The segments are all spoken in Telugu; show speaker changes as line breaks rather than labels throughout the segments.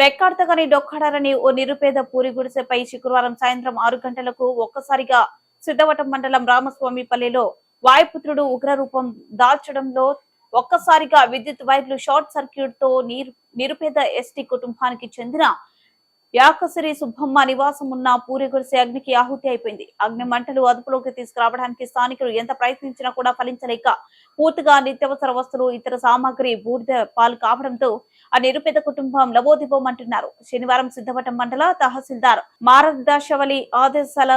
రెక్కాడతగాని డొక్కాడారని ఓ నిరుపేద పూరి గుడిసెపై శుక్రవారం సాయంత్రం ఆరు గంటలకు ఒక్కసారిగా సిద్ధవటం మండలం రామస్వామిపల్లిలో వాయుపుత్రుడు ఉగ్రరూపం దాల్చడంలో ఒక్కసారిగా విద్యుత్ వైర్లు షార్ట్ సర్క్యూట్తో నిరుపేద ఎస్టీ కుటుంబానికి చెందిన యాకసిరి సుబ్బమ్మ నివాసం ఉన్న పూరి గుడిసె అగ్నికి ఆహుతి అయిపోయింది. అగ్ని మంటలు అదుపులోకి తీసుకురావడానికి స్థానికులు ఎంత ప్రయత్నించినా కూడా ఫలించలేక పూర్తిగా నిత్యావసర వస్తువులు ఇతర సామాగ్రి బూడిద పాలు కావడంతో ఆ నిరుపేద కుటుంబం లబోదిబోమంటున్నారు. శనివారం సిద్ధవటం మండల తహసీల్దార్ మారదాశవలి ఆదేశాల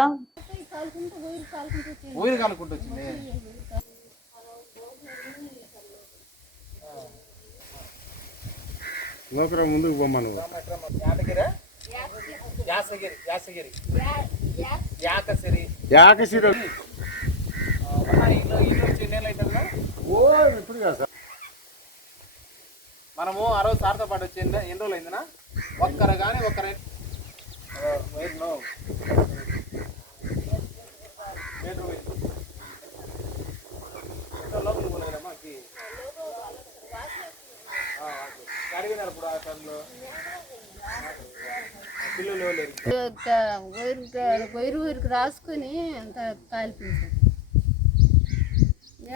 నౌకరా ముందుకు పోమ్మా నువ్వు.
యాదగిరి యాసగిరి యాసగిరి. యాకసిరి?
ఓ ఇప్పుడు కాదు సార్.
మనము ఆ రోజు సార్తో పాటు వచ్చి ఎన్ని రోజులు అయిందినా? ఒక్కరు కానీ ఒక్కరు. Wait no. లోపలికి పోలేదమ్మా. అడిగినారు ఇప్పుడు ఆ టైంలో పిల్లలు
రాసుకొని అంత కాలిపించారు